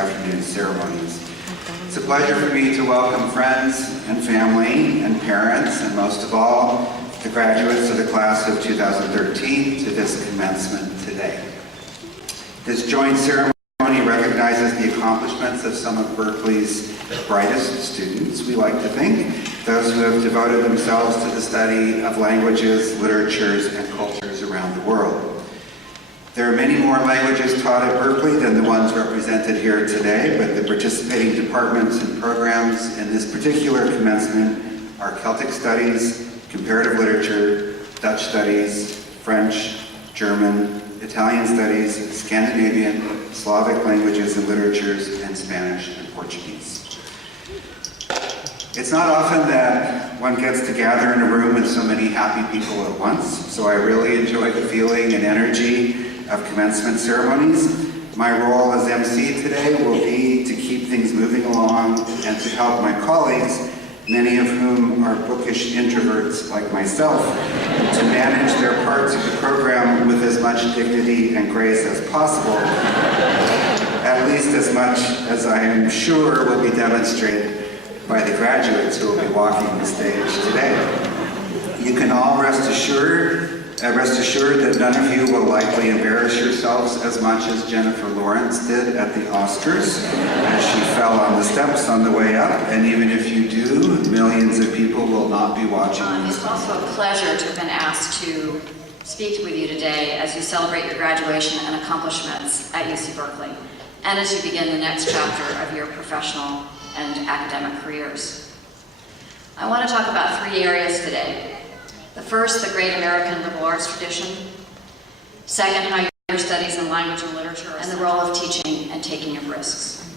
afternoon's ceremonies. It's a pleasure for me to welcome friends and family and parents, and most of all, the graduates of the class of 2013 to this commencement today. This joint ceremony recognizes the accomplishments of some of Berkeley's brightest students, we like to think, those who have devoted themselves to the study of languages, literatures, and cultures around the world. There are many more languages taught at Berkeley than the ones represented here today, but the participating departments and programs in this particular commencement are Celtic Studies, Comparative Literature, Dutch Studies, French, German, Italian Studies, Scandinavian, Slavic languages and literatures, and Spanish and Portuguese. It's not often that one gets to gather in a room with so many happy people at once, so I really enjoy the feeling and energy of commencement ceremonies. My role as MC today will be to keep things moving along and to help my colleagues, many of whom are bookish introverts like myself, to manage their parts of the program with as much dignity and grace as possible, at least as much as I am sure will be demonstrated by the graduates who will be walking the stage today. You can all rest assured that none of you will likely embarrass yourselves as much as Jennifer Lawrence did at the Oscars as she fell on the steps on the way up, and even if you do, millions of people will not be watching. It's also a pleasure to have been asked to speak with you today as you celebrate your graduation and accomplishments at UC Berkeley, and as you begin the next chapter of your professional and academic careers. I want to talk about three areas today. The first, the great American liberal arts tradition. Second, how your studies in language and literature, and the role of teaching and taking of risks.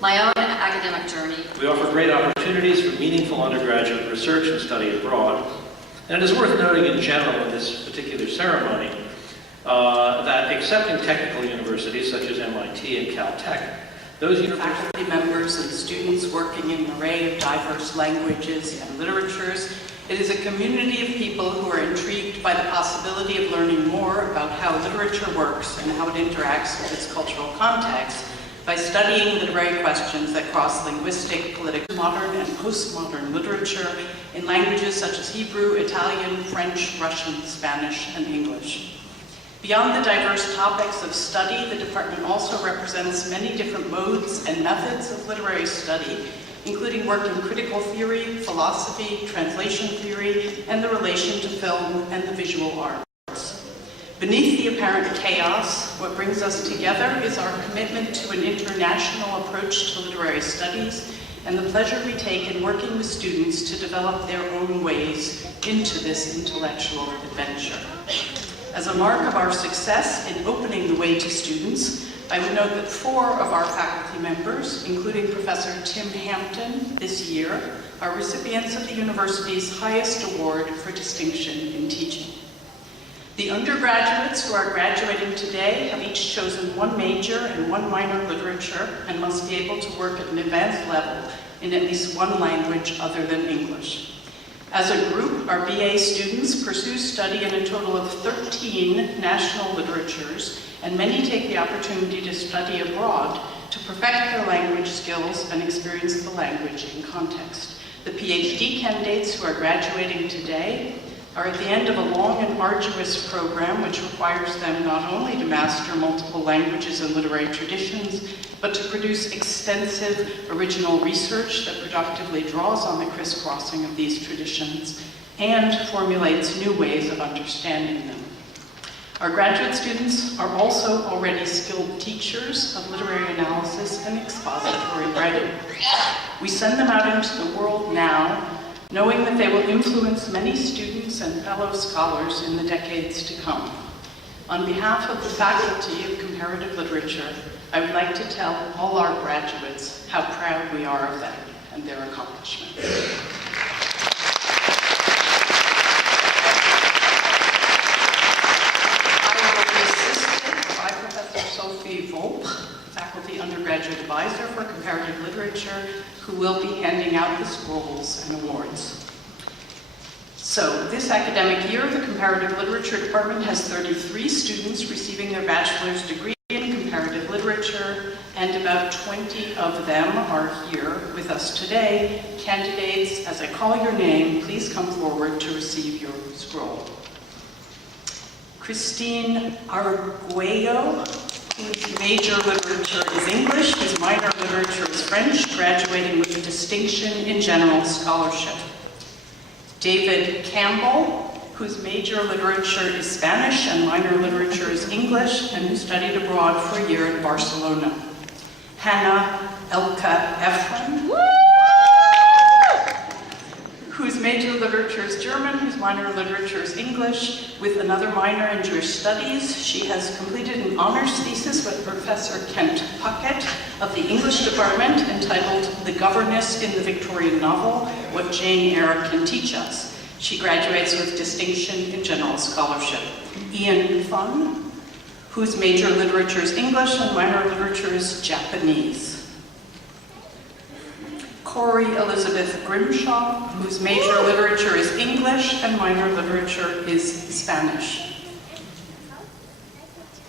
My own academic journey. We offer great opportunities for meaningful undergraduate research and study abroad. And it is worth noting in general in this particular ceremony that except in technical universities such as MIT and Caltech, those faculty members and students working in an array of diverse languages and literatures, it is a community of people who are intrigued by the possibility of learning more about how literature works and how it interacts with its cultural context by studying literary questions that cross linguistic, political, modern, and postmodern literature in languages such as Hebrew, Italian, French, Russian, Spanish, and English. Beyond the diverse topics of study, the department also represents many different modes and methods of literary study, including work in critical theory, philosophy, translation theory, and the relation to film and the visual arts. Beneath the apparent chaos, what brings us together is our commitment to an international approach to literary studies and the pleasure we take in working with students to develop their own ways into this intellectual adventure. As a mark of our success in opening the way to students, I would note that 4 of our faculty members, including Professor Tim Hampton this year, are recipients of the university's highest award for distinction in teaching. The undergraduates who are graduating today have each chosen 1 major and 1 minor literature and must be able to work at an advanced level in at least 1 language other than English. As a group, our BA students pursue study in a total of 13 national literatures, and many take the opportunity to study abroad to perfect their language skills and experience the language in context. The PhD candidates who are graduating today are at the end of a long and arduous program which requires them not only to master multiple languages and literary traditions, but to produce extensive original research that productively draws on the crisscrossing of these traditions and formulates new ways of understanding them. Our graduate students are also already skilled teachers of literary analysis and expository writing. We send them out into the world now, knowing that they will influence many students and fellow scholars in the decades to come. On behalf of the faculty of comparative literature, I would like to tell all our graduates how proud we are of them and their accomplishments. I will be assisted by Professor Sophie Volp, Faculty Undergraduate Advisor for Comparative Literature, who will be handing out the scrolls and awards. So, this academic year, the Comparative Literature Department has 33 students receiving their bachelor's degree in comparative literature literature, and about 20 of them are here with us today. Candidates, as I call your name, please come forward to receive your scroll. Christine Arguello, whose major literature is English, whose minor literature is French, graduating with a distinction in general scholarship. David Campbell, whose major literature is Spanish and minor literature is English, and who studied abroad for a year in Barcelona. Hannah Elka Efren, whose major literature is German, whose minor literature is English, with another minor in Jewish studies. She has completed an honors thesis with Professor Kent Puckett of the English department entitled The Governess in the Victorian Novel, What Jane Eyre Can Teach Us. She graduates with distinction in general scholarship. Ian Fun, whose major literature is English and minor literature is Japanese. Corey Elizabeth Grimshaw, whose major literature is English and minor literature is Spanish.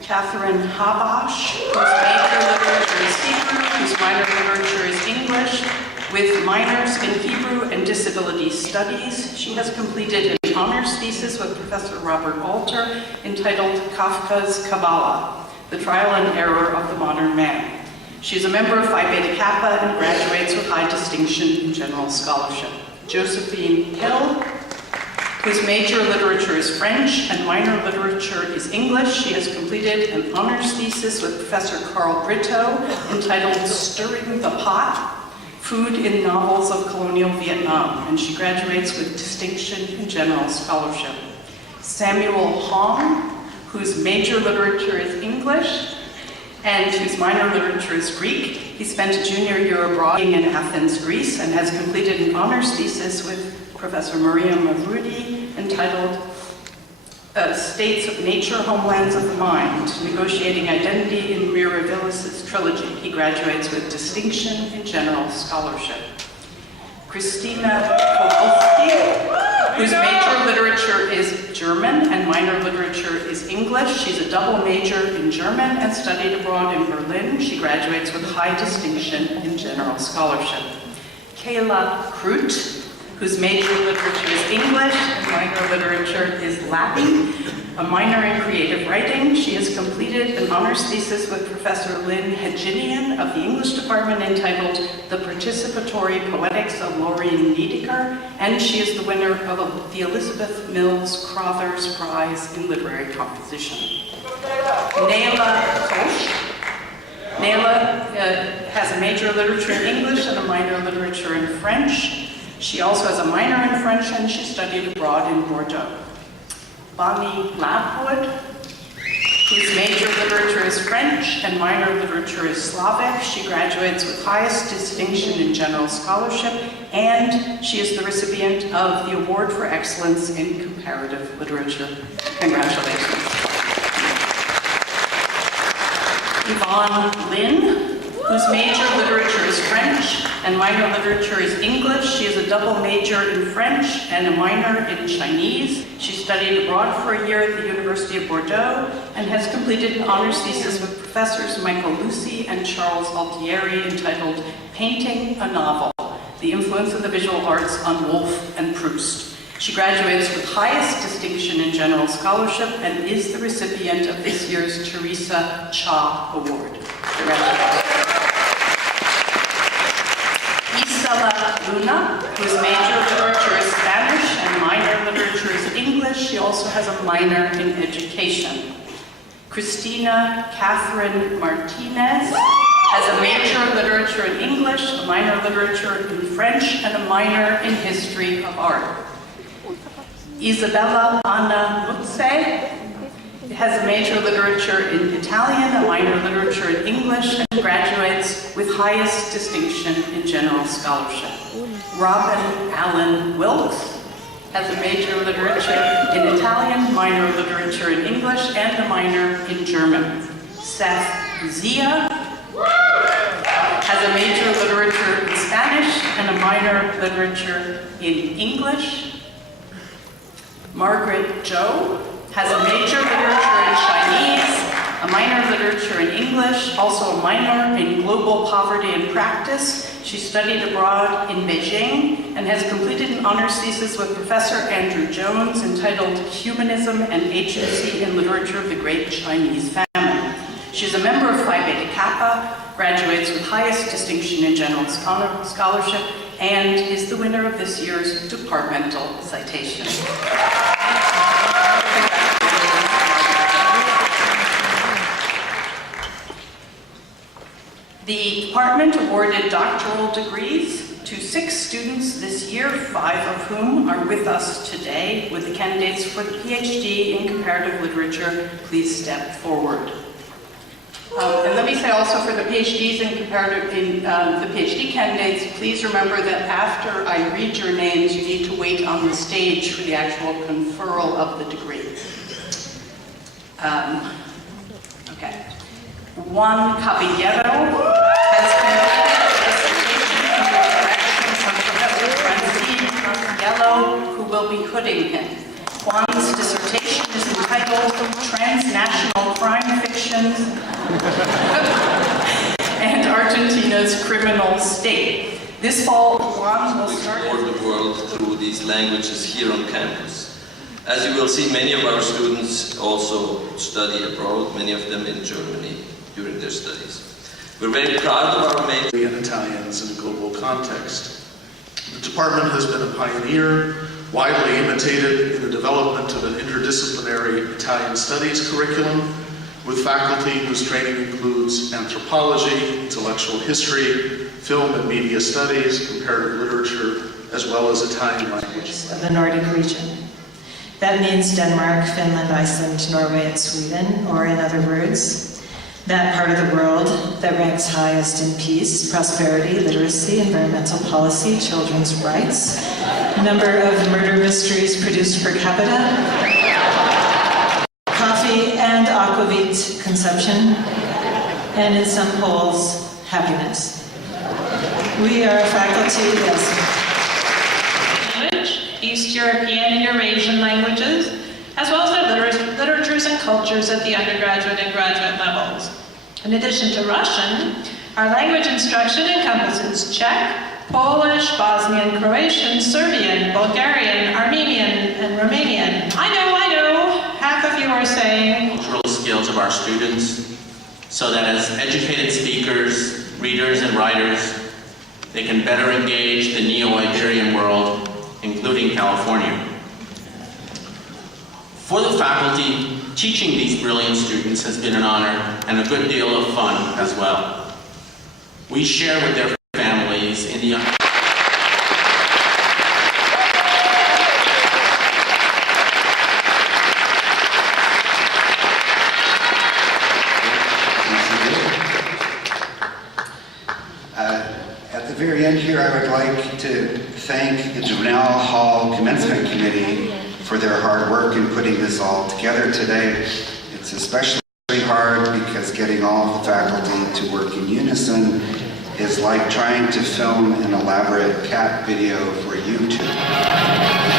Catherine Habash, whose major literature is Hebrew, whose minor literature is English, with minors in Hebrew and disability studies. She has completed an honors thesis with Professor Robert Alter entitled Kafka's Kabbalah, the trial and error of the modern man. She is a member of Phi Beta Kappa and graduates with high distinction in general scholarship. Josephine Hill, whose major literature is French and minor literature is English. She has completed an honors thesis with Professor Carl Brito entitled Stirring the Pot, Food in Novels of Colonial Vietnam, and she graduates with distinction in general scholarship. Samuel Hong, whose major literature is English and whose minor literature is Greek. He spent a junior year abroad in Athens, Greece, and has completed an honors thesis with Professor Maria Mavrudi entitled States of Nature, Homelands of the Mind, Negotiating Identity in Mirabilis' Trilogy. He graduates with distinction in general scholarship. Christina Kowalski, whose major literature is German and minor literature is English. She's a double major in German and studied abroad in Berlin. She graduates with high distinction in general scholarship. Kayla Krut, whose major literature is English and minor literature is Latin, a minor in creative writing. She has completed an honors thesis with Professor Lynn Hedginian of the English department entitled The Participatory Poetics of Lorien Niedecker, and she is the winner of the Elizabeth Mills Crothers Prize in Literary Composition. Nayla Koch. Nayla has a major literature in English and a minor literature in French. She also has a minor in French and she studied abroad in Bordeaux. Bonnie Lapwood, whose major literature is French and minor literature is Slavic. She graduates with highest distinction in general scholarship, and she is the recipient of the Award for Excellence in Comparative Literature. Congratulations. Yvonne Lin, whose major literature is French and minor literature is English. She is a double major in French and a minor in Chinese. She studied abroad for a year at the University of Bordeaux and has completed an honors thesis with Professors Michael Lucy and Charles Altieri entitled Painting a Novel, The Influence of the Visual Arts on Woolf and Proust. She graduates with highest distinction in general scholarship and is the recipient of this year's Teresa Cha Award. Congratulations. Isela Luna, whose major literature is Spanish and minor literature is English. She also has a minor in education. Christina Catherine Martinez has a major literature in English, a minor literature in French, and a minor in history of art. Isabella Anna Mutze has a major literature in Italian, a minor literature in English, and graduates with highest distinction in general scholarship. Robin Allen Wilkes has a major literature in Italian, minor literature in English, and a minor in German. Seth Zia has a major literature in Spanish and a minor literature in English. Margaret Zhou has a major literature in Chinese a minor of literature and English, also a minor in global poverty and practice. She studied abroad in Beijing and has completed an honors thesis with Professor Andrew Jones entitled Humanism and Agency in Literature of the Great Chinese Famine. She is a member of Phi Beta Kappa, graduates with highest distinction in general scholarship, and is the winner of this year's departmental citation. The department awarded doctoral degrees to 6 students this year, 5 of whom are with us today. Would the candidates for the PhD in comparative literature please step forward? And let me say also for the PhDs in the PhD candidates, please remember that after I read your names, you need to wait on the stage for the actual conferral of the degree. Okay. Juan Caballero has completed a dissertation from Professor Francine Yellow, who will be hooding him. Juan's dissertation is entitled Transnational Crime Fiction and Argentina's Criminal State. This fall, Juan will start... We explore the world through these languages here on campus. As you will see, many of our students also study abroad, many of them in Germany during their studies. We're very proud of our major and Italians in a global context. The department has been a pioneer, widely imitated in the development of an interdisciplinary Italian studies curriculum with faculty whose training includes anthropology, intellectual history, film and media studies, comparative literature, as well as Italian language. Of the Nordic region. That means Denmark, Finland, Iceland, Norway, and Sweden, or in other words, that part of the world that ranks highest in peace, prosperity, literacy, environmental policy, children's rights, number of murder mysteries produced per capita, coffee and aquavit consumption, and in some polls, happiness. We are a faculty, East European and Eurasian languages, as well as the literatures and cultures at the undergraduate and graduate levels. In addition to Russian, our language instruction encompasses Czech, Polish, Bosnian, Croatian, Serbian, Bulgarian, Armenian, and Romanian. I know, half of you are saying cultural skills of our students so that as educated speakers, readers, and writers, they can better engage the neo-Iberian world, including California. For the faculty, teaching these brilliant students has been an honor and a good deal of fun as well. We share with their families in the At the very end here, I would like to thank the Juvenile Hall Commencement Committee for their hard work in putting this all together today. It's especially hard because getting all the faculty to work in unison is like trying to film an elaborate cat video for YouTube.